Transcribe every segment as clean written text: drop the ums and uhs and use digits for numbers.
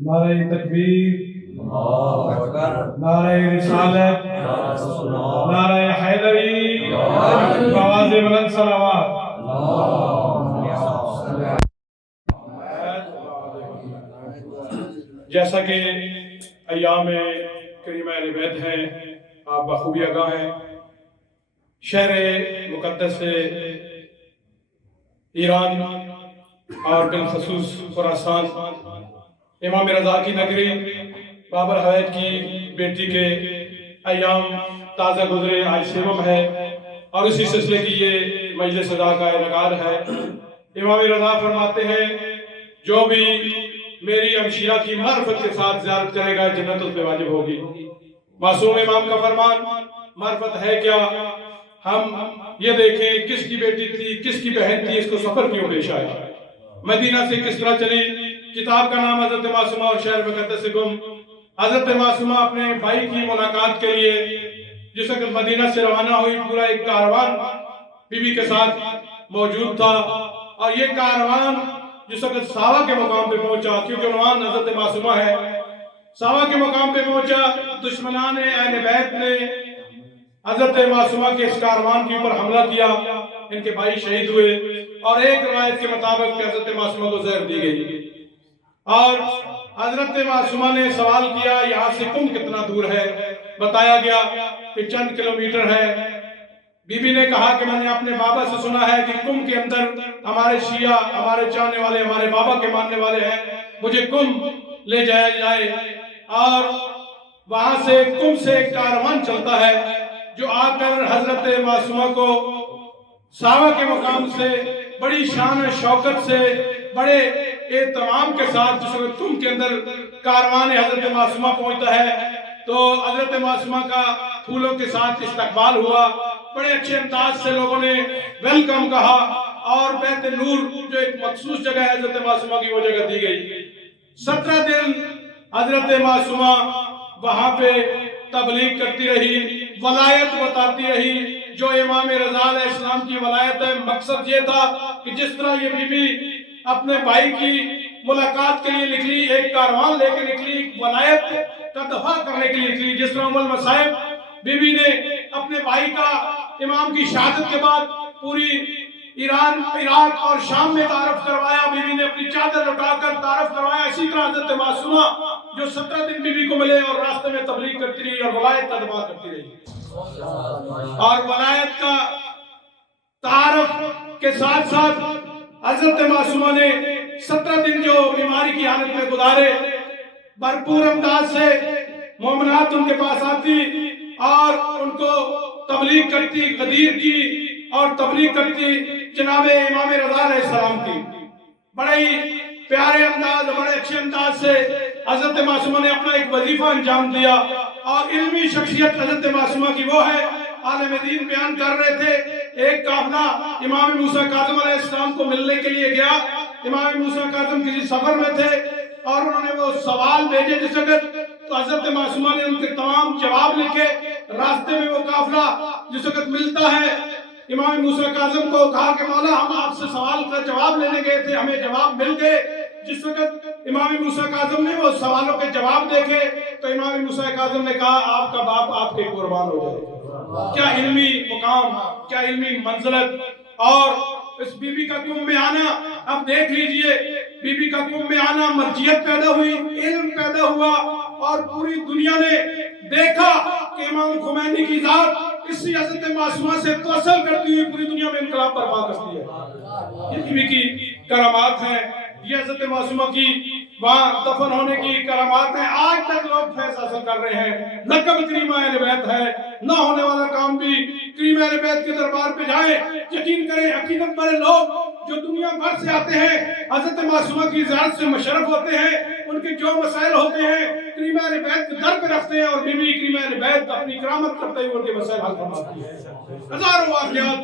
नारे तकबीर, नारे रिसालत, नारे हैदरी, आवाज़ बुलंद सलावत। जैसा कि अय्याम करीमा अहले बैत हैं, आप बखूबी आगाह हैं, शहर मुक़द्दस ईरान और बिलखसूस खुरासान इमाम रज़ा की नगरी बाबर हवैत की बेटी के अय्याम ताज़ा गुजरे आज सेवम है और इसी सिलसिले की ये मजलिस अदा का इनकार है। इमाम रज़ा फरमाते हैं, जो भी मेरी अमशिया की मार्फत के साथ ज़ियारत करेगा जन्नत उस पे वाजिब होगी। मासूम इमाम का फरमान, मार्फत है क्या? हम ये देखें किसकी बेटी थी, किसकी बहन थी, इसको सफर क्यों पेश आया, मदीना से किस तरह चली। किताब का नाम हज़रत मासूमा और शहर मुक़द्दस गुम। हज़रत मासूमा अपने भाई की मुलाकात के लिए जिस वक्त मदीना से रवाना हुई, पूरा एक कारवान बीबी के साथ मौजूद था और ये कारवान जिस वक्त सावा के मुकाम पे पहुंचा, क्योंकि उन्वान हज़रत मासूमा है, सावा के मुकाम पे पहुंचा, दुश्मनान अहले बैत ने हज़रत मासूमा के इस कारवान के ऊपर हमला किया, इनके भाई शहीद हुए और एक रवायत के मुताबिक हज़रत मासूमा को जहर दी गई और हज़रत मासूमा ने सवाल किया, यहाँ से कुम कितना दूर है? बताया गया कि चंद किलोमीटर है। बीबी ने कहा कि मैंने अपने बाबा से सुना है कि कुम के अंदर हमारे शिया, हमारे चाहने वाले, हमारे बाबा के मानने वाले हैं, मुझे कुम ले जाया जाए। और वहां से कुम से एक कारवान चलता है जो आकर हज़रत मासूमा को सावा के मुकाम से बड़ी शान और शौकत से, बड़े एहतमाम के साथ जिस वक्त कुम के अंदर कारवान हज़रत मासूमा पहुंचता है तो हज़रत मासूमा का फूलों के साथ इस्तकबाल हुआ। बड़े अच्छे अंदाज से लोगों ने वेलकम कहा और बैत नूर जो एक मखसूस जगह है हज़रत मासूमा की, वो जगह दी गई। 17 दिन हज़रत मासूमा वहां पे तबलीग करती रही, वलायत बताती रही, जो इमाम रज़ा अलैहिस्सलाम की वलायत है। मकसद ये था कि जिस तरह ये बीबी अपने भाई की मुलाकात के लिए निकली, एक कारवान लेकर निकली, वलायत का दफा करने के लिए निकली, जिस तरह उम्मुल मसाइब बीबी ने अपने भाई का इमाम की शहादत के बाद पूरी ईरान, इराक और शाम में तारफ करवाया, बीबी ने अपनी चादर लुटाकर तारफ करवाया, इसी तरह हज़रत मासूमा जो 17 दिन बीबी को मिले और रास्ते में तबलीग करती रही और वलायत का दफा करती रही। और वलायत का तारफ के साथ साथ हज़रत मासूमा ने 17 दिन जो बीमारी की हालत में गुजारे, भरपूर अंदाज से मोमनात उनके पास आती और उनको तबलीग करती, गदीर की और तबलीग करती जनाबे इमाम रज़ा अलैहिस्सलाम की। बड़े ही प्यारे अंदाज, बड़े अच्छे अंदाज से हज़रत मासूमा ने अपना एक वजीफा अंजाम दिया और इल्मी शख्सियत हज़रत मासूमा की वो है। आलिम दीन बयान कर रहे थे, एक काफिला इमाम मूसा काज़िम अलैहिस्सलाम को मिलने के लिए गया। इमाम मूसा काज़िम किसी सफर में थे और उन्होंने वो सवाल भेजे जिस वक्त, तो हज़रत मासूमा ने उनके तमाम जवाब लिखे। रास्ते में वो काफिला जिस वक्त मिलता है इमाम मूसा काज़िम को, कहा कि मौला हम आपसे सवाल का जवाब लेने गए थे, हमें जवाब मिल गए। जिस वक्त इमाम मूसा काज़िम ने वो सवालों के जवाब देखे तो इमाम मूसा काज़िम ने कहा, आपका बाप आपके कुर्बान हो जाए। क्या इल्मी मुकाम, क्या इल्मी मंजिलत। और इस बीबी का कुम में आना, अब देख लीजिए, बीबी का कुम में आना, मर्जियत पैदा हुई, इल्म पैदा हुआ और पूरी दुनिया ने देखा कि इमाम खुमैनी की जात इसी हज़रत मासूमा से तवसल करती हुई पूरी दुनिया में इनकलाब बर्पा करती है। ये बीबी की करामात है, ये हज़रत मासूमा की वहाँ दफन होने की करामात है। आज तक लोग फैज़ हासिल कर रहे हैं, लक़ब करीमा अहले बैत है। ना होने वाला काम भी करीमा अहले बैत के दरबार पे जाए, यकीन करें हकीकत वाले लोग जो दुनिया भर से आते हैं हज़रत मासूमा की ज़ियारत से मुशर्रफ होते हैं, उनके जो मसाइल होते हैं करीमा अहले बैत के दर पे रखते हैं और बीबी करीमा अहले बैत अपनी करामत करते हुए उनके मसाइल हल फरमाती है। हजारों वाक़ियात,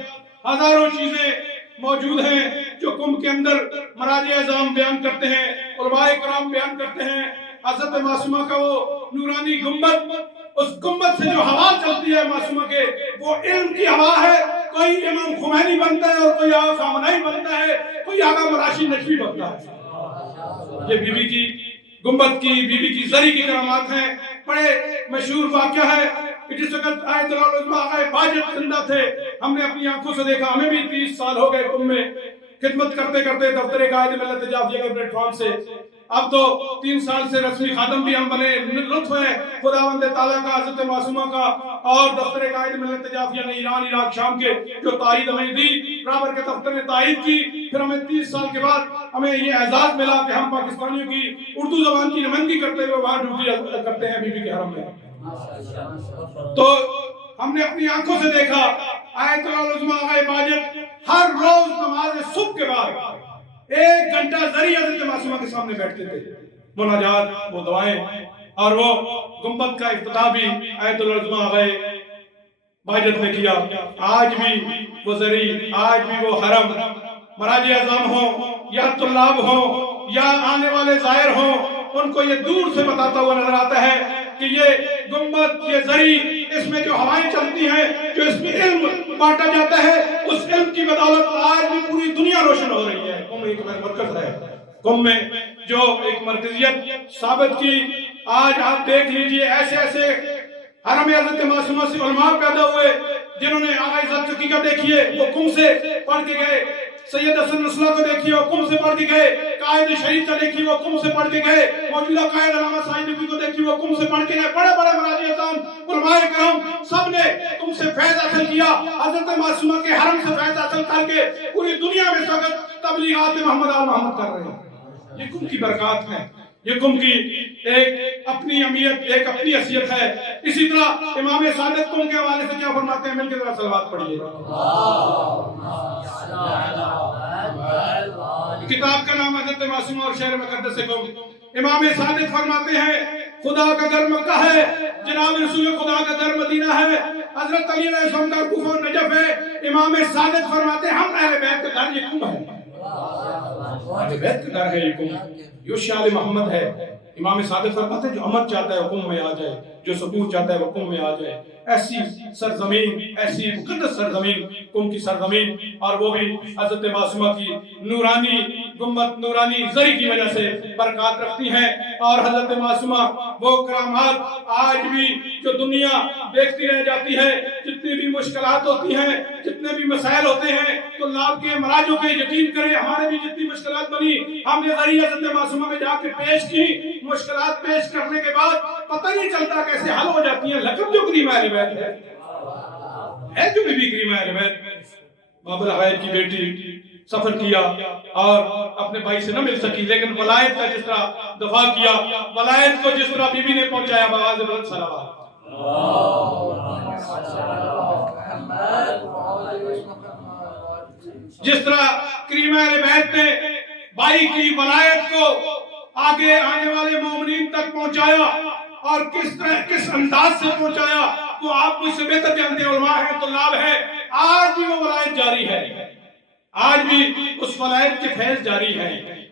हजारों चीजें मौजूद हैं जो कुंभ के अंदर मराजे अज़ाम बयान करते हैं, उलमाए कराम बयान करते हैं। हज़रत मासूमा का वो नूरानी गुंबद, उस गुंबद से जो हवा चलती है मासूमा के, वो इल्म की हवा है। कोई इमाम खुमैनी बनता है और कोई आगा खामनाई बनता है, कोई आगा मराशी नजवी बनता है। ये बीबी की गुम्बद की बीबी की जरी की करामात हैं। बड़े मशहूर वाक़या है कि जिस वक्त आयतुल्लाह उज़्मा आगे बाजत जिंदा थे, हमने अपनी आंखों से देखा। हमें भी 30 साल हो गए कुम में खिदमत करते करते दफ्तर कायद मिल्लत जाफिया के प्लेटफॉर्म से। अब तो 3 साल से रस्मी खादम भी हम बने। लुत्फ है खुदावंद ताला का, हज़रत मासूमा का और दफ्तर कायद मिल्लत जाफिया ने ईरान, इराक, शाम के जो ताईद हमें दी, बराबर के दफ्तर ने ताईद की। फिर हमें 30 साल के बाद हमें ये एजाज मिला कि हम पाकिस्तानियों की उर्दू जबान की नुमाइंदगी करते हुए वहाँ ड्यूटी करते हैं बीबी के हरम में। तो हमने अपनी आंखों से देखा आयतुल्लाह उज़्मा आगे बाजत हर रोज नमाज सुबह के बाद 1 घंटा जरी हज़रत मासूमा के सामने बैठते थे। मुनाजात, वो दुआएं और वो गुम्बद का इफ्तिताह भी आयतुल्लाह उज़्मा आगे बाजत ने किया। आज भी वो जरी, आज भी वो हरम, मराज आज़म हो या तुल्लाब हो या आने वाले ज़ाहिर हो, उनको ये दूर से बताता हुआ नजर आता है कि ये गुम्बद, ये जरी, इसमें जो हवाएं चलती हैं, जो इसमें इल्म बांटा जाता है, उस इल्म की बदौलत आज भी पूरी दुनिया रोशन हो रही है। कुम एक मरकज है। कुम में जो एक मरकजियत साबित की, आज आप देख लीजिए ऐसे ऐसे हरम हज़रत मासूमा से उलमा पैदा हुए जिन्होंने आगा इज़्ज़त चुकी का देखिए वो कुम से पढ़ के गए। सैयद हसन नस्ला को देखिए वो कुम से पढ़ के गए। कायद शरीफ को देखिए वो कुम से पढ़ के गए। मौजूदा कायद अल्लामा साईद नबी को देखिए वो कुम से पढ़ के गए। बड़े बड़े मराजी अज़ाम उलमाए करम सब ने कुम से फैज़ हासिल किया। हज़रत मासूमा के हरम से फैज़ हासिल करके पूरी दुनिया में इस वक्त तबलीगात मोहम्मद आल मोहम्मद कर रहे हैं। ये कुम की बरकत है, ये कुम की एक अपनी अहमियत, एक अपनी हैसियत है। इसी तरह इमाम सादिक कुम के हवाले से क्या फरमाते हैं, मिलकर जरा सलवात पढ़िए। किताब का नाम हज़रत मासूमा और शहर मुक़द्दस कुम। इमाम सादिक फरमाते हैं खुदा का घर मक्का है, जनाब रसूल खुदा का घर मदीना है, हज़रत अली अलैहिस्सलाम का कूफा और नजफ है। इमाम सादिक फरमाते हैं हम अहले बैत का घर ये कुम है, अहले बैत का घर है ये कुम, यो शाल मोहम्मद है। इमाम सादिक फरमाते हैं जो अमन चाहता है वो कुम में आ जाए, जो सुकून चाहता है वो कुम में आ जाए। ऐसी सरजमीन, ऐसी मुकद्दस सरजमीन कुम की सरजमीन, और वो भी हज़रत मासूमा की नूरानी गुम्बद, नूरानी जरी की वजह से बरकत रखती हैं। और हज़रत मासूमा वो करामात आज भी जो दुनिया देखती रह जाती है। जितनी भी मुश्किलात होती हैं, जितने भी मसाइल होते हैं, तो लाभ के मराजों के यकीन करें हमारे भी जितनी मुश्किलात बनी हमने जरी हज़रत मासूमा में जाके पेश की। मुश्किलात पेश करने के बाद पता नहीं चलता कैसे हल हो जाती है। लकब जो करीम अहले बैत है जो बीबी करीम अहले बैत। बाबर हवैत की बेटी सफर किया और अपने भाई से न मिल सकी, लेकिन वलायत का जिस तरह दफा किया, वलायत को जिस तरह बीबी ने पहुंचाया, बाबाज़ बुलंद सलावत। जिस तरह करीम अहले बैत ने भाई की वलायत को आगे आने वाले मोमिनीन तक पहुंचाया और किस तरह किस अंदाज से पहुंचाया वो आप मुझसे बेहतर जानते हैं, उलमा है, तुल्लाब है। आज भी वो वलायत जारी है, आज भी उस वलायत के फैज़ जारी है,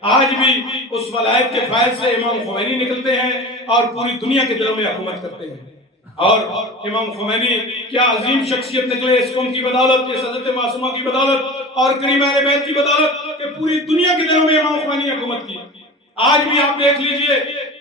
आज भी उस वलायत के फैज़ से इमाम खुमैनी निकलते हैं और पूरी दुनिया के दिलों में हुकूमत करते हैं। और इमाम खुमैनी क्या अजीम शख्सियत निकले इस कौम की बदौलत, इस हज़रत मासूमा की बदौलत और करीम अहले बैत की बदौलत कि पूरी दुनिया के दिलों में इमाम खुमैनी हुकूमत की। आज भी आप देख लीजिए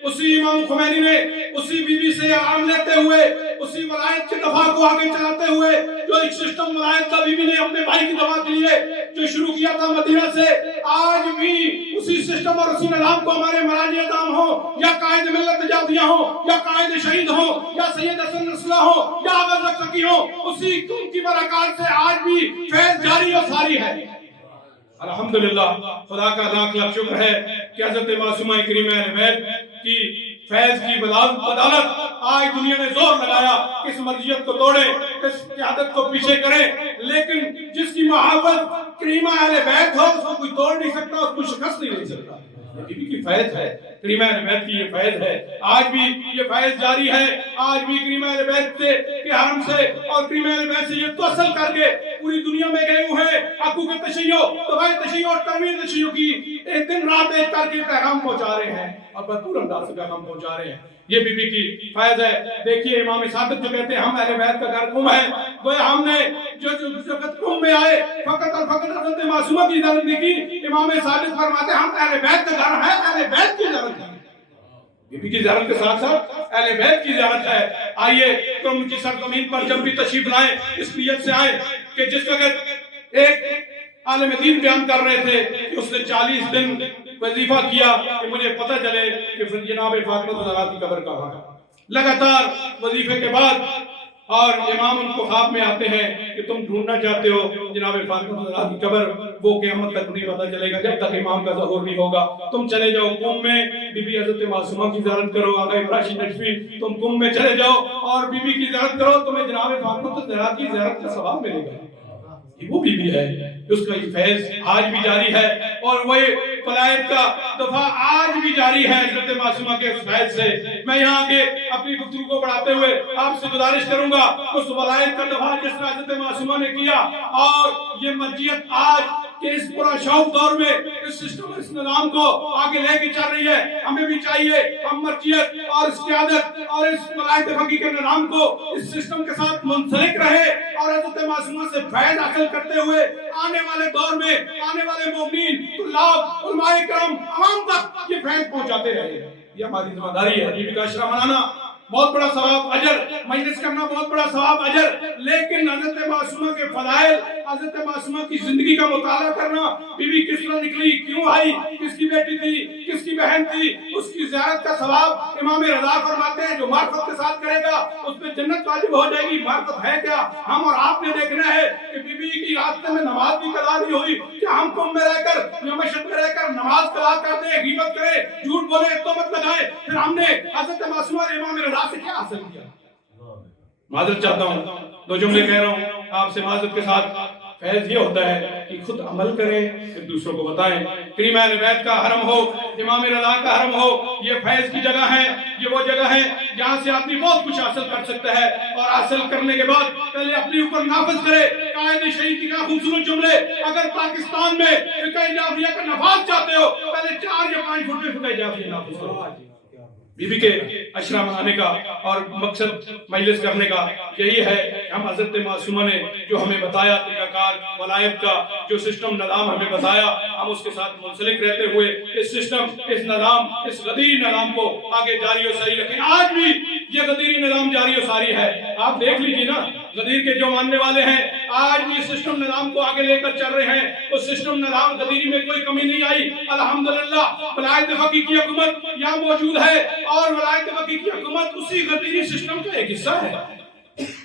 उसी इमाम खुमैनी ने उसी बीबी से आराम लेते हुए, उसी वलायत के दफा को आगे चलाते हुए, जो एक सिस्टम वलायत का बीबी ने अपने भाई की दफा के लिए जो शुरू किया था मदीना से, आज भी उसी सिस्टम और उसी निज़ाम को हमारे मराजी अज़ाम हो या कायद मिल्लत जाफिया हो या कायद शहीद हो या सैयद हसन नस्ला हो या अगर सकी हो, उसी कुम की बरकत से आज भी फैज़ जारी और सारी है। अल्हम्दुलिल्लाह, खुदा का लाख लाख शुक्र है कि हज़रत मासूमा करीम अहले बैत की फैज़ की बदौलत आज दुनिया ने जोर लगाया इस मर्जियत को तोड़े, इस क़यादत को पीछे करे। लेकिन जिसकी मोहब्बत करीम अहले बैत हो उसको कोई तोड़ नहीं सकता, उसको शिकस्त नहीं दे सकता। बीबी की फैज़ है, करीम अहले बैत की ये फैज़ है, आज भी ये फैज़ जारी है। आज भी करीम अहले बैत से के हरम से और करीम अहले बैत से ये तवसल करके पूरी दुनिया में गए हुए हैं। हकूक़ तशय्यो, दवाए तशय्यो और तरवीर तशय्यो की एक दिन रात एक करके पैगाम पहुंचा रहे हैं और भरपूर अंदाज से पैगाम पहुंचा रहे हैं। ये बीबी की फैज़ है। देखिए इमाम सादिक जो कहते हैं हम अहले बैत का घर कुम है, वो हमने जो जगत कुम में आए फकत और फकत हज़रत मासूमा की इजाज़त नहीं की। इमाम सादिक फरमाते हम अहले बैत का घर है, अहले बैत की इजाज़त है। बीबी की ज़ियारत के साथ साथ अहले बैत की ज़ियारत है। आइए तो उनकी सरजमीन पर जब भी तशरीफ लाएं इस नियत से आए कि जिस वक्त एक आलिम दीन बयान कर रहे थे कि उसने 40 दिन वजीफा किया कि मुझे पता चले कि फिर जनाब फातिमा ज़हरा की कब्र कहाँ है। लगातार वजीफे के बाद और इमाम उनको ख्वाब में आते हैं कि तुम ढूंढना चाहते हो जनाब फातिमा ज़हरा की कब्र, वो क़यामत तक नहीं पता चलेगा जब तक इमाम का ज़हूर नहीं होगा। तुम चले जाओ कुम में, बीबी हज़रत मासूमा की ज़ियारत करो, आका इब्राहिम नजफी तुम कुम में चले जाओ और बीबी की ज़ियारत करो, तुम्हें जनाब फातिमा ज़हरा की ज़ियारत का सवाब मिलेगा। वो बीबी है, उसका फैज़ आज भी जारी है और वही वलायत का दफा आज भी जारी है हज़रत मासूमा के फैज़ से। मैं यहाँ के अपनी गुफ्तगू को बढ़ाते हुए आपसे गुजारिश करूंगा उस वलायत का दफा जिस तरह हज़रत मासूमा ने किया, और ये मर्जियत आज कि इस पूरा शौक दौर में इस सिस्टम इस निज़ाम को आगे लेके चल रही है। हमें भी चाहिए हम मर्जियत और इस क़यादत और इस वलायत फ़क़ी के निज़ाम को इस सिस्टम के साथ मुंसलिक रहे और हज़रत मासूमा से फैज़ हासिल करते हुए आने वाले दौर में आने वाले मोमिनीन, तुल्लाब, उलमाए करम अवाम तक ये फैज़ पहुंचाते रहे। ये हमारी जिम्मेदारी है। बीबी का अशरा मनाना बहुत बड़ा सवाब अजर, मजलिस करना बहुत बड़ा सवाब अजर, लेकिन हज़रत मासूमा के फज़ाइल, हज़रत मासूमा की जिंदगी का मुताला करना, बीबी किस तरह निकली, क्यों आई, किसकी बेटी थी, किसकी बहन थी, उसकी ज़ियारत का सवाब इमाम रज़ा फरमाते हैं जो मार्फत के साथ करेगा उस पे जन्नत वाजिब हो जाएगी। मार्फत है क्या? हम और आपने देखना है कि बीबी की रास्ते में नमाज भी कदा नहीं हुई, क्या हम कुम में रहकर या मस्जिद में रहकर नमाज कदा कर दे, गीबत करे, झूठ बोले, तोहमत लगाए, फिर हमने हज़रत मासूमा और इमाम रज़ा से क्या हासिल किया? माजरत चाहता हूँ, दो जुमले कह रहा हूँ आपसे माजरत के साथ। फैज़ ये होता है कि खुद अमल करें फिर दूसरों को बताएं। करीम अहले बैत का हरम हो, इमाम रज़ा का हरम हो, ये फैज़ की जगह है, ये वो जगह है जहाँ से आदमी बहुत कुछ हासिल कर सकता है। और हासिल करने के बाद पहले अपने ऊपर नाफिज करे। कायदे शहीद की खूबसूरत जुमले, अगर पाकिस्तान में फ़िक़्ह जाफ़रिया का नफाज चाहते हो पहले 4 या 5 फुट में फ़िक़्ह जाफ़रिया नाफिज करो। बीबी के अशरा मनाने का और मकसद मजलिस करने का यही है। हम हज़रत मासूमा ने जो हमें बताया तरीक़ाकार वलायत का जो सिस्टम निज़ाम हमें बताया, हम उसके साथ मुंसलिक रहते हुए इस सिस्टम, इस निज़ाम, इस गदीर निज़ाम को आगे जारी और सही रखें। आज भी ये गदीरी निज़ाम जारी और सारी है। आप देख लीजिए ना, गदीर के जो मानने वाले हैं आज भी सिस्टम निज़ाम को आगे लेकर चल रहे हैं। उस सिस्टम निज़ाम गदीरी में कोई कमी नहीं आई। अल्हम्दुलिल्लाह वलायत फ़क़ी की हुकूमत यहाँ मौजूद है और वलायत फ़क़ी की हुकूमत उसी गदीरी सिस्टम का एक हिस्सा है,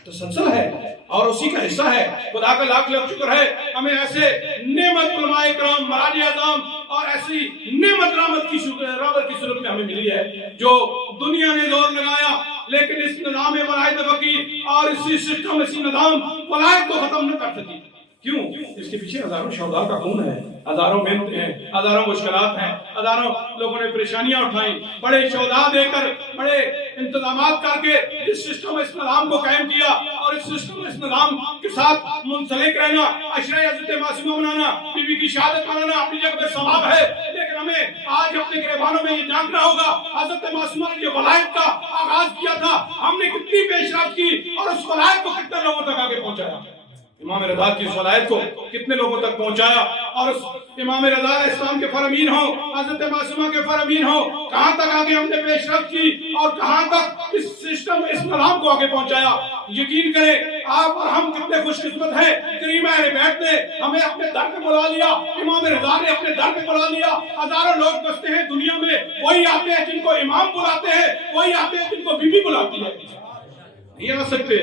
तसलसल है और उसी का हिस्सा है। खुदा का लाख लाख शुक्र है हमें ऐसे नेमत उलमाए किराम, मराजी आज़म और ऐसी नेमत रहमत की सूरत में हमें मिली है जो दुनिया ने जोर लगाया, लेकिन इस निज़ाम वलायत फ़क़ी और इसी सिस्टम, इसी निज़ाम वलायत को खत्म न कर सकी। क्यों? इसके पीछे हजारों शौहदा का खून है, हजारों मेहनत हैं, हजारों मुश्किलात हैं, हजारों लोगों ने परेशानियां उठाई, बड़े शौहदा देकर, बड़े इंतजामात करके इस सिस्टम, इस निज़ाम को कायम किया और इस सिस्टम, इस निज़ाम के साथ मुंसलिक रहना, अशरा हज़रत मासूमा मनाना, बीबी की शहादत मनाना अपनी जगह पे सवाब है। लेकिन हमें आज अपने गिरबानों में ये जानना होगा हज़रत मासूमा ने जो वलायत का आगाज किया था, हमने कितनी पेशरफ्त की और उस वलायत को कितने लोगों तक आगे पहुंचाया। इमाम रज़ा की वलायत को कितने लोगों तक पहुंचाया और उस इमाम रज़ा इस्लाम के फरमीन हो, हज़रत मासूमा के फरमीन हो, कहां तक आगे हमने पेशरफ्त की और कहां तक इस सिस्टम, इस निज़ाम को आगे पहुंचाया। यकीन करें आप और हम कितने खुशकिस्मत हैं। करीम अहले बैत ने हमें अपने दर पे बुला लिया, इमाम रज़ा ने अपने दर पे बुला लिया। हजारों लोग बसते हैं दुनिया में, वही आते हैं जिनको इमाम बुलाते हैं, वही आते हैं जिनको बीबी बुलाती है। नहीं आ सकते,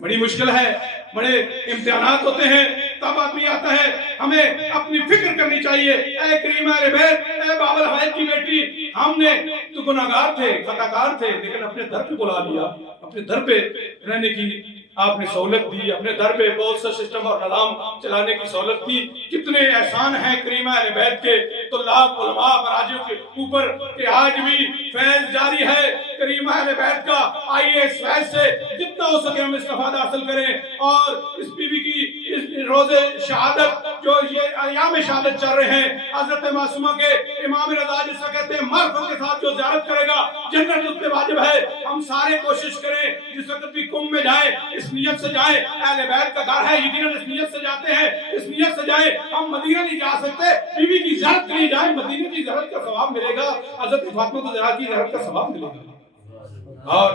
बड़ी मुश्किल है, बड़े इम्तिहानात होते हैं, तब आदमी आता है। हमें अपनी फिक्र करनी चाहिए। ऐ करीम अहले बैत, ऐ बाबर हवैत की बेटी, हमने तो गुनाहगार थे, खताकार थे, लेकिन अपने दर पे बुला लिया, अपने दर पे रहने की आपने सहूलत दी, अपने दर पे बहुत सा सिस्टम और निज़ाम चलाने की सहूलत दी। कितने एहसान हैं करीम अहले बैत के, तो लाख उलमा बराजियों के ऊपर कि आज भी फैज़ जारी है करीम अहले बैत का। आइए इस फैज़ से जितना हो सके हम इस्तिफ़ादा हासिल करें और इस बीबी की इस रोज़े शहादत जो ये अय्याम शहादत चल रहे हैं, हज़रत मासूमा के, इमाम रज़ा जिसका कहते हैं मार्फत के साथ जो ज़ियारत करेगा जन्नत उस पे वाजिब है। हम ہم سارے کوشش کریں جس وقت بھی کنب میں جائے اس نیت سے جائے اہل بیت کا گھر ہے یقیناً اس نیت سے جاتے ہیں اس نیت سے جائے ہم مدینہ نہیں جا سکتے بیوی کی زیارت کے لیے جائیں مدینہ کی زیارت کا ثواب ملے گا حضرت فاطمہ الزہرا کی زیارت کا ثواب ملے گا اور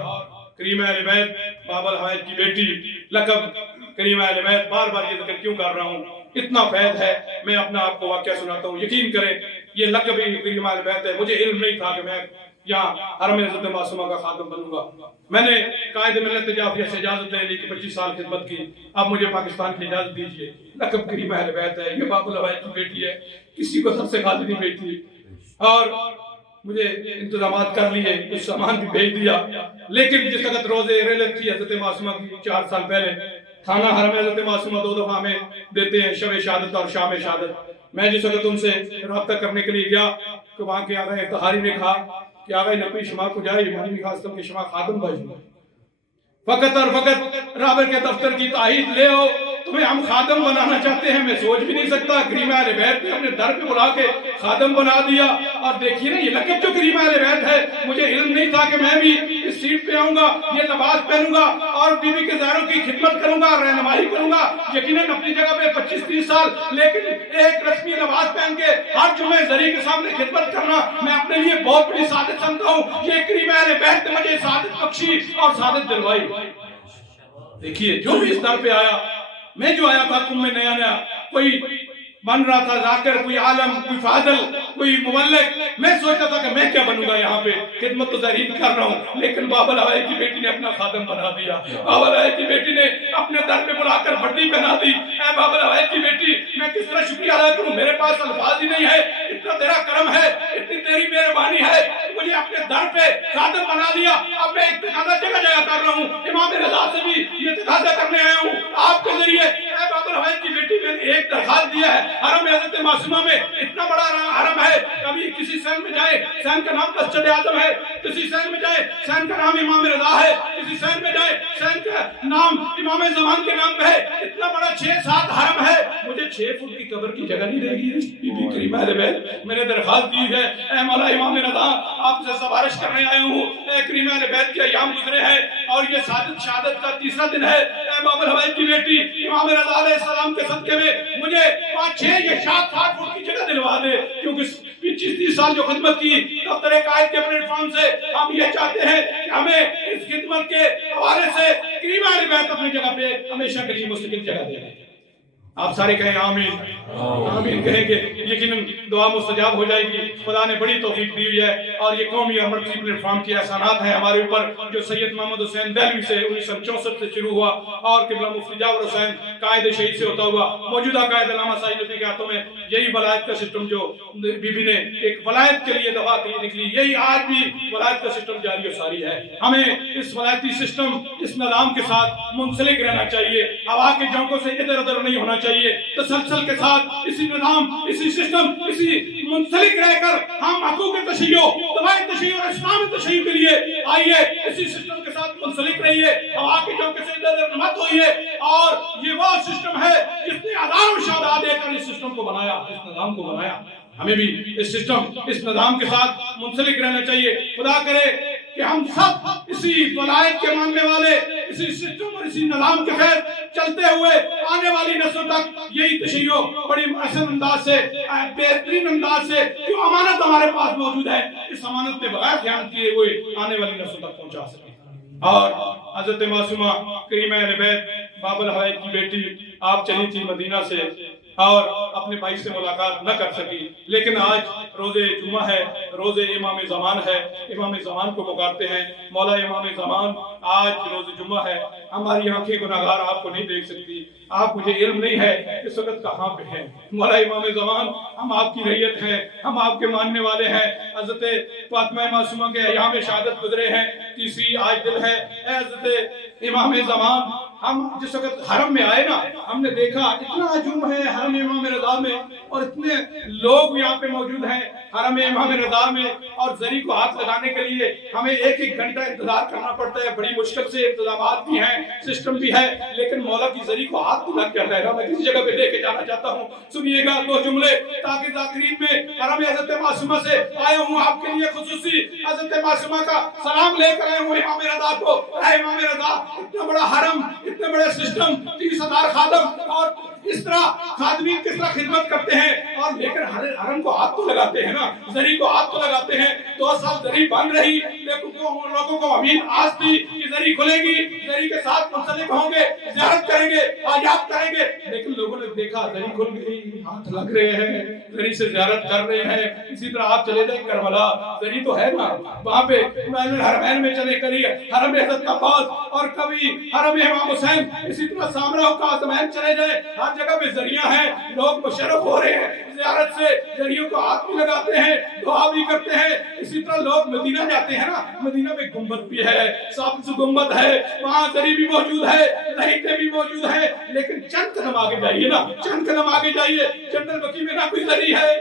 کریم اہل بیت باب الحوائج کی بیٹی لقب کریم اہل بیت بار بار یہ ذکر کیوں کر رہا ہوں اتنا فیض ہے میں اپنا آپ کو واقعہ سناتا ہوں یقین کریں یہ لقب کریم اہل بیت ہے مجھے علم نہیں تھا کہ میں یہاں حرم حضرت معصومہ کا خادم بنوں گا میں نے قائد ملت جعفریہ سے اجازت لے لی کہ 25 سال خدمت کی اب مجھے پاکستان کی اجازت دیجیے لقب کریم اہل بیت ہے یہ باب الحوائج کی بیٹی ہے کسی کو سب سے خالی نہیں بیٹی اور مجھے انتظامات کر لیے کچھ سامان بھی بھیج دیا لیکن جس وقت روزے ریلت تھی حضرت معصومہ کی 4 سال پہلے کھانا حرم حضرت معصومہ 2 دفعہ ہمیں دیتے ہیں شب شہادت اور شام شہادت میں جس وقت ان سے رابطہ کرنے کے لیے گیا کہ وہاں کے آغا افتخاری نے کہا کہ آغا نبی شما کو جائے مولوی خاصم کے شما خادم بھیجو فقط اور فقط رابر کے دفتر کی تائید لے ہو تمہیں ہم خادم بنانا چاہتے ہیں میں سوچ بھی نہیں سکتا کریم اہل بیت نے اپنے در پہ بلا کے خادم بنا دیا اور دیکھیے نا یہ لقب جو کریم اہل بیت ہے مجھے علم نہیں تھا کہ میں بھی اس سیٹ پہ آؤں گا یہ لباس پہنوں گا اور بیوی کے زہروں کی خدمت کروں گا رہنمائی کروں گا یقیناً اپنی جگہ پہ 25-30 سال لیکن ایک رسمی لباس پہن کے ہر جمعے زری کے سامنے خدمت کرنا میں اپنے لیے بہت بڑی سعادت سمجھتا ہوں یہ کریم اہل بیت نے مجھے سعادت بخشی اور سعادت دلوائی دیکھیے جو بھی اس در پہ آیا میں جو آیا تھا کنب میں نیا کوئی بن رہا تھا ذاکر کوئی عالم کوئی فاضل کوئی مبلغ میں سوچتا تھا کہ میں کیا بنوں گا یہاں پہ خدمت تو ظاہرین کر رہا ہوں لیکن باب الحوائج کی بیٹی نے اپنا خادم بنا دیا باب الحوائج کی بیٹی نے اپنے در پہ بلا کر بڑی پہنا دی اے باب الحوائج کی بیٹی میں کس طرح شکریہ ادا کروں میرے پاس الفاظ ہی نہیں ہے اتنا تیرا کرم ہے اتنی تیری مہربانی ہے مجھے اپنے در پہ خادم بنا دیا اب میں ایک تقاضا جگہ کر رہا ہوں امام رضا سے بھی یہ تقاضا کرنے آیا ہوں آپ کے ذریعے اے باب الحوائج کی بیٹی میں نے ایک درخواست دیا ہے حرم حضرت معصومہ میں اتنا بڑا حرم ہے کبھی کسی شہر میں جائے شہر کا نام مسجد اعظم ہے کسی شہر میں جائے شہر کا نام امام رضا ہے کسی شہر میں جائے شہر کا نام امام زمان کے نام پہ ہے اتنا بڑا 6-7 حرم ہے مجھے 6 فٹ کی قبر کی جگہ نہیں رہے گی بی بی کریم اہل بیت میں نے درخواست دی ہے اے مولا امام رضا آپ سے سفارش کرنے آیا ہوں اے کریم اہل بیت کے ایام گزرے ہیں اور یہ شہادت کا 3را دن ہے اے باب الحوائج کی بیٹی امام رضا علیہ السلام کے صدقے میں مجھے 5-6 یا 7-8 فٹ کی جگہ دلوا دے کیونکہ 25-30 سال جو خدمت کی دفتر قائد کے پلیٹ فارم سے ہم یہ چاہتے ہیں کہ ہمیں اس خدمت کے حوالے سے کریم اہل بیت اپنی جگہ پہ ہمیشہ کے لیے مستقل جگہ دے دیں آپ سارے کہیں آمین آمین کہیں کہ یقیناً دعا مستجاب ہو جائے گی خدا نے بڑی توفیق دی ہوئی ہے اور یہ قومی امرتی پلیٹ فارم کی احسانات ہیں ہمارے اوپر جو سید محمد حسین دہلوی سے 1964 سے شروع ہوا اور قبلہ مفتی جاور حسین قائد شہید سے ہوتا ہوا موجودہ قائد علامہ سعید نبی کے ہاتھوں میں یہی ولایت کا سسٹم جو بی بی نے ایک ولایت کے لیے دفاع کے لیے نکلی یہی آج بھی ولایت کا سسٹم جاری و ساری ہے ہمیں اس ولایتی سسٹم اس نظام کے ساتھ منسلک رہنا چاہیے ہوا کے جھونکوں سے ادھر ادھر نہیں ہونا چاہیے تسلسل کے ساتھ اسی نظام اسی سسٹم اسی منسلک رہ کر ہم حقوق تشیع دعائے تشیع اور اسلام تشیع کے لیے آئیے اسی سسٹم کے ساتھ منسلک رہیے ہوا کے جھونکے سے ادھر ادھر مت ہوئیے اور یہ وہ سسٹم ہے جس نے ہزاروں شہداء دے کر اس سسٹم کو بنایا اس نظام کو بنایا ہمیں بھی اس سسٹم اس نظام کے ساتھ منسلک رہنا چاہیے خدا کرے کہ ہم سب اسی ولایت کے ماننے والے اسی سسٹم اور اسی نظام کے خیر چلتے ہوئے آنے والی نسلوں تک یہی تشیع بڑی احسن انداز سے بہترین انداز سے جو امانت ہمارے پاس موجود ہے اس امانت کے بغیر خیانت کیے ہوئے آنے والی نسلوں تک پہنچا سکیں اور حضرت معصومہ کریم اہل بیت باب الحوائج کی بیٹی آپ چلی تھی مدینہ سے اور اپنے بھائی سے ملاقات نہ کر سکی لیکن آج روز جمعہ ہے روز امام زمان ہے امام زمان کو پکارتے ہیں مولا امام زمان آج روز جمعہ ہے ہماری آنکھیں گناہگار آپ کو نہیں دیکھ سکتی آپ مجھے علم نہیں ہے اس وقت کہاں پہ ہیں مولا امام زمان ہم آپ کی رعیت ہیں ہم آپ کے ماننے والے ہیں حضرت فاطمہ معصومہ کے ایام شہادت گزرے ہیں تیسری آج دل ہے اے حضرت امام زمان ہم جس وقت حرم میں آئے نا ہم نے دیکھا اتنا ہجوم ہے حرم امام رضا میں اور اتنے لوگ یہاں پہ موجود ہیں حرم امام رضا میں اور زری کو ہاتھ لگانے کے لیے ہمیں ایک ایک گھنٹہ انتظار کرنا پڑتا ہے، بڑی مشکل سے انتظامات بھی ہیں، سسٹم بھی ہے، لیکن مولا کی ذریعے کو ہاتھ لگ کر رہے گا۔ میں کسی جگہ پہ لے کے جانا چاہتا ہوں، سنیے گا دو جملے تاکہ ذاکرین میں حرم حضرت معصومہ سے آیا ہوں آپ کے لیے خصوصی حضرت معصومہ کا سلام لے کر آیا ہوں امام رضا کو۔ اے امام رضا، اتنا بڑا حرم، اتنے بڑے سسٹم، 30,000 خادم، اور اس طرح خادمین کس طرح خدمت کرتے ہیں، اور لیکن حرم کو ہاتھ تو لگاتے ہیں نا، زری کو ہاتھ تو لگاتے ہیں۔ 2 سال زری بن رہی، لیکن ان لوگوں کو امید آس تھی کہ زری کھلے گی، زری کے ساتھ منسلک ہوں گے، زیارت کریں گے، حاجات کریں گے، لیکن لوگوں نے دیکھا زری کھل گئی، ہاتھ لگ رہے ہیں، زری سے زیارت کر رہے ہیں۔ اسی طرح آپ چلے جائیں کربلا، زری تو ہے نا وہاں پہ، حرمین میں چلے کریے، حرم حضرت عباس، اور کبھی حرم امام حسین، اسی طرح سامرا قاسمین چلے جائیں، ہر جگہ پہ ذریعہ ہیں، لوگ مشرف ہو رہے ہیں زیارت سے، ذریعوں کو ہاتھ بھی لگاتے ہیں، دعا بھی کرتے ہیں۔ اسی طرح لوگ مدینہ جاتے ہیں نا، مدینہ میں گنبد بھی ہے، سابز گنبد ہے، وہاں ذری بھی موجود ہے، لہیٹیں بھی موجود ہیں، لیکن چند قدم آگے جائیے نا، چند قدم آگے جائیے، جنرل بقیع میں نہ کوئی ذری ہے،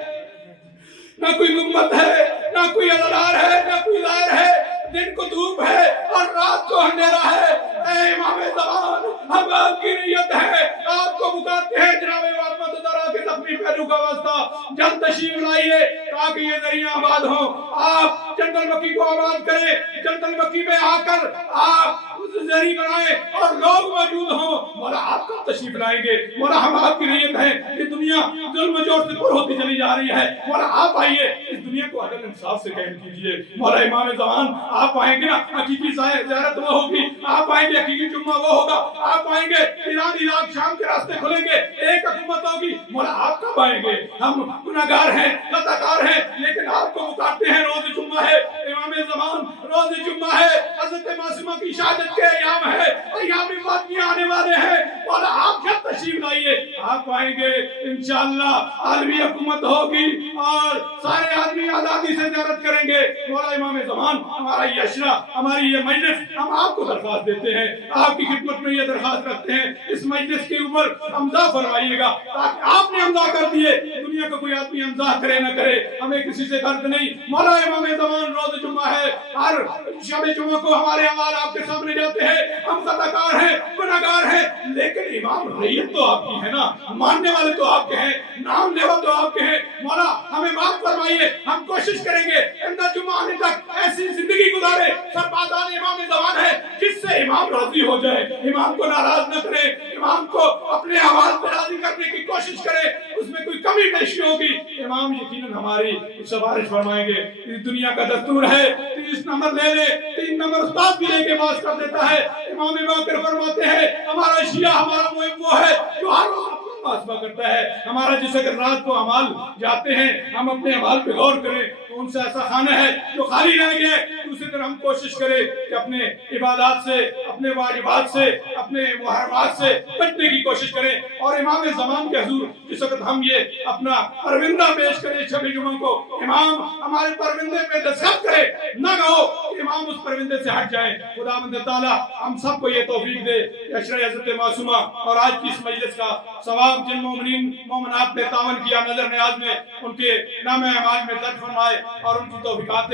نہ کوئی گنبد ہے، نہ کوئی ازرار ہے، نہ کوئی ظاہر ہے، دن کو دھوپ ہے اور رات کو اندھیرا ہے۔ اے امام زمان، ہم آپ کی نیت ہے، آپ کو بکاتے ہیں جناب فاطمہ زہرا کے زخمی پہلو کا واسطہ، جلد تشریف لائیے تاکہ یہ ذریعہ آباد ہوں۔ آپ جنرل بقیع کو آباد کریں، جنرل بقیع میں آ کر آپ ذری بنائیں اور لوگ موجود ہوں۔ مولا آپ کب تشریف لائیں گے؟ مولا ہم آپ کی نیت ہے، یہ دنیا ظلم و جور سے پر ہوتی چلی جا رہی ہے، مولا آپ آئیے، اس دنیا کو عدل انصاف سے قائم کیجئے۔ مولا امام زمان، آپ آئیں گے نا، حقیقی زیارت وہ ہوگی، آپ آئیں گے، حقیقی جمعہ وہ ہوگا، آپ آئیں گے، ایران عراق شام کے راستے کھلیں گے، ایک حکومت ہوگی۔ مولا آپ کب آئیں گے؟ ہم گناہگار ہیں، خطاکار ہیں، لیکن آپ کو پکارتے ہیں، روز جمعہ ہے امام زمان، روز جمعہ ہے، حضرت معصومہ کی شہادت کے ایام ہے، ایام فاطمیہ آنے والے ہیں، مولا آپ کب تشریف لائیے، آپ آئیں گے انشاءاللہ، عالمی حکومت ہوگی اور سارے آدمی آزادی سے زیارت کریں گے۔ مولا امام زمان، ہمارا یہ اشرا، ہماری یہ مجلس، ہم آپ کو درخواست دیتے ہیں، آپ کی خدمت میں یہ درخواست رکھتے ہیں، اس مجلس کے اوپر امضا فرمائیے گا، تاکہ آپ نے امضا کر دیے، دنیا کا کوئی آدمی امضا کرے نہ کرے، ہمیں کسی سے غرض نہیں۔ مولا امام زمان، روز جمعہ ہے، ہر شب جمعہ کو ہمارے اعمال آپ کے سامنے جاتے ہیں، ہم خطاکار ہیں، گناہگار ہیں، لیکن امام ریت تو آپ کی ہے نا، ماننے والے تو آپ کے ہیں، نام لیوا تو آپ کے ہیں۔ مولا ہمیں معاف فرمائیے، ہم کوشش کریں گے اندر جمعہ آنے تک ایسی زندگی گزارے، سربازان امام زمان ہے، جس سے امام راضی ہو جائے، امام کو ناراض نہ کرے، امام کو اپنے آواز پر راضی کرنے کی کوشش کرے، اس میں کوئی کمی بیشی ہوگی، امام یقیناً ہماری سفارش فرمائیں گے۔ اس دنیا کا دستور ہے 30 نمبر لے لے، 3 نمبر استاد بھی لے کے پاس کر دیتا ہے۔ امام باقر فرماتے ہیں، ہمارا شیعہ، ہمارا محب وہ ہے جو ہر روز اپنا محاسبہ کرتا ہے، ہمارا جس اگر رات کو اعمال جاتے ہیں، ہم اپنے اعمال پہ غور کریں، تو ان سے ایسا خانہ ہے جو خالی رہ گیا ہے، دوسری طرف ہم کوشش کریں کہ اپنے عبادات سے، اپنے واجبات سے، اپنے محرمات سے بچنے کی کوشش کریں، اور امام زمان کے حضور جس وقت ہم یہ اپنا پروندہ پیش کریں شب جمعہ کو، امام ہمارے پروندے پہ دستخط کرے، نہ کہو کہ امام اس پرندے سے ہٹ جائیں۔ خداوند تعالیٰ ہم سب کو یہ توفیق دے کہ عشرہ حضرت معصومہ اور آج کی اس مجلس کا ثواب جن مومنین مومنات نے تعاون کیا نظر نیاز میں، ان کے نام اعمال میں درج فرمائے اور ان کی توفیقات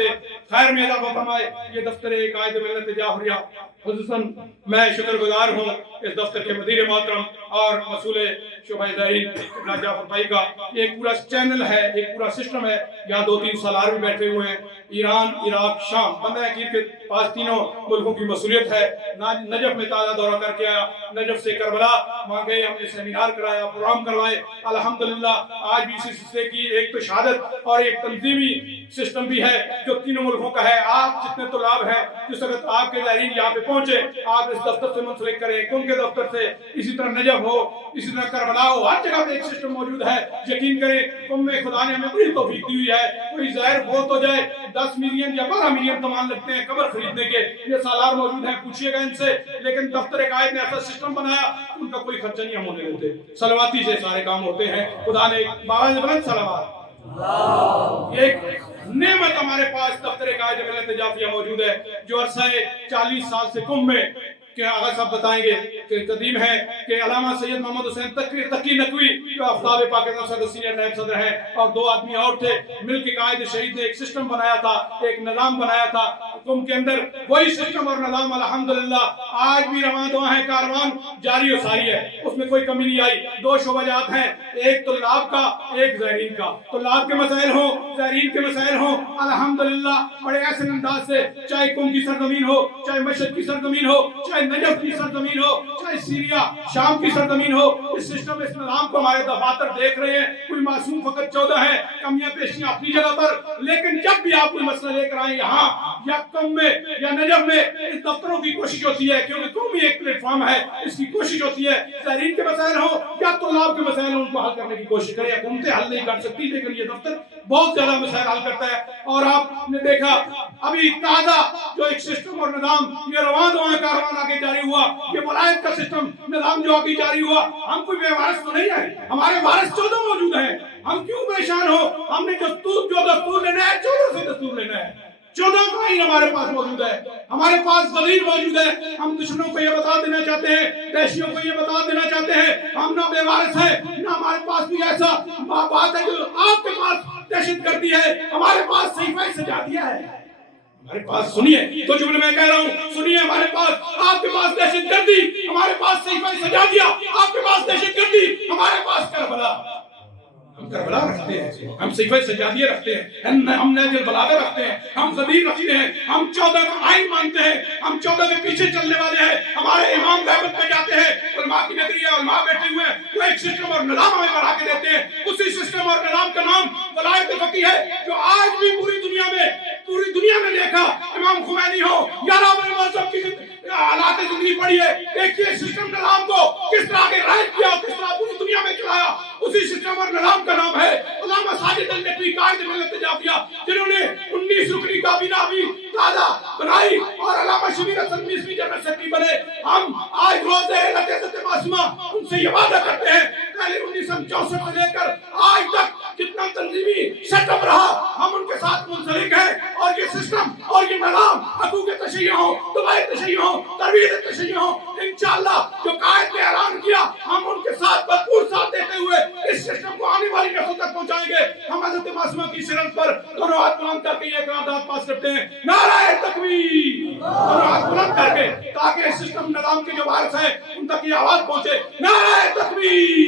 خیر میں اضافہ فرمائے۔ یہ دفتر قائد ملت جعفریہ، خصوصاً میں شکر گزار ہوں اس دفتر کے مدیر محترم اور مسئول شعبہ دارین قبلہ جعفر بھائی کا۔ یہ ایک پورا چینل ہے، ایک پورا سسٹم ہے، یہاں 2-3 سالار بھی بیٹھے ہوئے ہیں، ایران، عراق، شام، بندہ عقید کے پاس تینوں ملکوں کی مسئولیت ہے۔ نجف میں تازہ دورہ کر کے آیا، نجف سے کربلا وہاں گئے، ہم نے سیمینار کرایا، پروگرام کروائے، الحمدللہ آج بھی اسی سلسلے کی ایک تو شہادت اور ایک تنظیمی سسٹم بھی ہے جو تینوں ملکوں کا ہے۔ آپ جتنے طلاب ہیں، جس وقت آپ کے زائرین یہاں پہ پہنچے، آپ اس دفتر سے منسلک کریں، کن کے دفتر سے، اسی طرح نجف ہو، اسی طرح کربلا ہو، ہر جگہ پہ ایک سسٹم موجود ہے۔ یقین کریں کم میں خدا نے ہمیں بڑی توفیق دی ہوئی ہے، کوئی ظاہر بہت ہو جائے 10 ملین یا 12 ملین سامان لگتے ہیں قبر خریدنے کے، یہ سالار موجود ہیں، پوچھئے گا ان سے، لیکن دفتر قائد نے ایسا سسٹم بنایا ان کا کوئی خرچہ نہیں ہم ہونے دیتے، صلواتی سے سارے کام ہوتے ہیں۔ خدا نے ایک باوائز بلند صلوات، یہ ایک نعمت ہمارے پاس دفتر قائد ملت جعفریہ موجود ہے جو عرصہ 40 سال سے کم میں کہ آغا صاحب بتائیں گے کہ قدیم ہے کہ علامہ سید محمد حسین تقی نقوی جو آفتاب پاکستان صدر سینئر نائب صدر ہے اور 2 آدمی اور تھے، مل کے قائد شہید نے ایک سسٹم بنایا تھا، ایک نظام بنایا تھا حکم کے اندر. وہی سسٹم اور نظام الحمدللہ آج بھی رواں دواں ہے، کاروان جاری و ساری ہے، اس میں کوئی کمی نہیں آئی. 2 شعبہ جات ہیں، ایک طلاب کا، ایک زائرین کا. طلاب کے مسائل ہوں، زائرین کے مسائل ہوں، الحمدللہ بڑے ایسے انداز سے، چاہے قم کی سرزمین ہو، چاہے مشرق کی سرزمین ہو، چاہے نجف کی سرزمین ہو، چاہے سیریا شام کی سرزمین ہو، اس سسٹم اس نظام کو ہمارے دفاتر دیکھ رہے ہیں. کوئی معصوم فقط 14 ہے، کمیاں پیشیاں اپنی جگہ پر، لیکن جب بھی آپ کوئی مسئلہ لے کر آئیں یہاں یا قم میں یا نجف میں، اس دفتروں کی کوشش ہوتی ہے کیونکہ قومی ایک پلیٹ فارم ہے، اس کی کوشش ہوتی ہے زائرین کے مسائل ہوں یا طلاب کے مسائل ہوں ان کو حل کرنے کی کوشش کریں. حکومتیں حل نہیں کر سکتی لیکن یہ دفتر بہت زیادہ مسائل حل کرتا ہے. اور آپ نے دیکھا ابھی تازہ جو ایک سسٹم اور نظام یہ رواں دواں کاروان آگے جاری ہوا، یہ ولایت کا سسٹم نظام جو آگے جاری ہوا، ہم کوئی بے وارث تو نہیں ہے، ہمارے وارث 14 موجود ہیں. ہم کیوں پریشان ہو؟ ہم نے جو دستور لینا ہے 14 سے دستور لینا ہے. 14 آئین ہمارے پاس موجود ہے، ہمارے پاس دلیل موجود ہے. ہم دشمنوں کو یہ بتا دینا چاہتے ہیں، دیشیوں کو یہ بتا دینا چاہتے ہیں ہم نہ بے وارث ہیں، نہ ہمارے پاس بھی ایسا بات ہے جو آپ کے پاس دہشت گردی ہے. ہمارے پاس صحیفہ سجادیہ ہے. ہمارے پاس سنیے تو جملے میں کہہ رہا ہوں، سنیے ہمارے پاس، آپ کے پاس دہشت گردی، ہمارے پاس صحیفہ سجادیہ. آپ کے پاس دہشت گردی، ہمارے پاس کربلا. ہم کربلا رکھتے ہیں، ہم صحیفہ سجادیہ رکھتے ہیں، ہم نہج البلاغہ رکھتے ہیں، ہم زبیر رکھتے ہیں، ہم 14 کا آئین مانتے ہیں، ہم 14 کے پیچھے چلنے والے ہیں. ہمارے امام غیبت میں جاتے ہیں، علماء کی نگری ہے، علماء بیٹھے ہوئے ہیں، وہ ایک سسٹم اور نظام ہمیں بڑھا کے دیتے ہیں. اسی سسٹم اور نظام کا نام ولایت فقیہ ہے جو آج بھی پوری دنیا میں دیکھا. امام خمینی ہو یا رابع معظم کی حالات زندگی پڑھی ہے، دیکھیے سسٹم نظام کو کس طرح آگے رائج کیا اور کس طرح پوری دنیا میں چلایا. اسی سسٹم اور نظام کا نام ہے علامہ ساجد النقوی قائد ملت جعفریہ، جنہوں نے 19 رکنی کابینہ بھی تازہ بنائی اور علامہ شبیر حسن میثری جنرل سیکرٹری بنے. ہم آج روز عزت معصومہ ان سے یہ وعدہ کرتے ہیں، پہلے 1964 سے لے کر آج تک جتنا تنظیمی سیٹ اپ رہا ہم ان کے ساتھ منسلک ہیں. اور یہ سسٹم اور یہ نظام حقوق تشیع ہو، دعائے تشیع ہو، ترویج تشیع ہو، انشاءاللہ جو قائد نے اعلان کیا ہم ان کے ساتھ بھرپور ساتھ دیتے ہوئے اس سسٹم کو آنے والی نسل تک پہنچائیں گے. ہم حضرت معصومہ کی سیرت پر دونوں ہاتھ بلند کر کے یہ قرارداد پاس کرتے ہیں، نعرہ تکبیر، دونوں ہاتھ بلند کر کے، تاکہ اس سسٹم نظام کے جو وارث ہیں ان تک یہ آواز پہنچے، نعرہ تکبیر.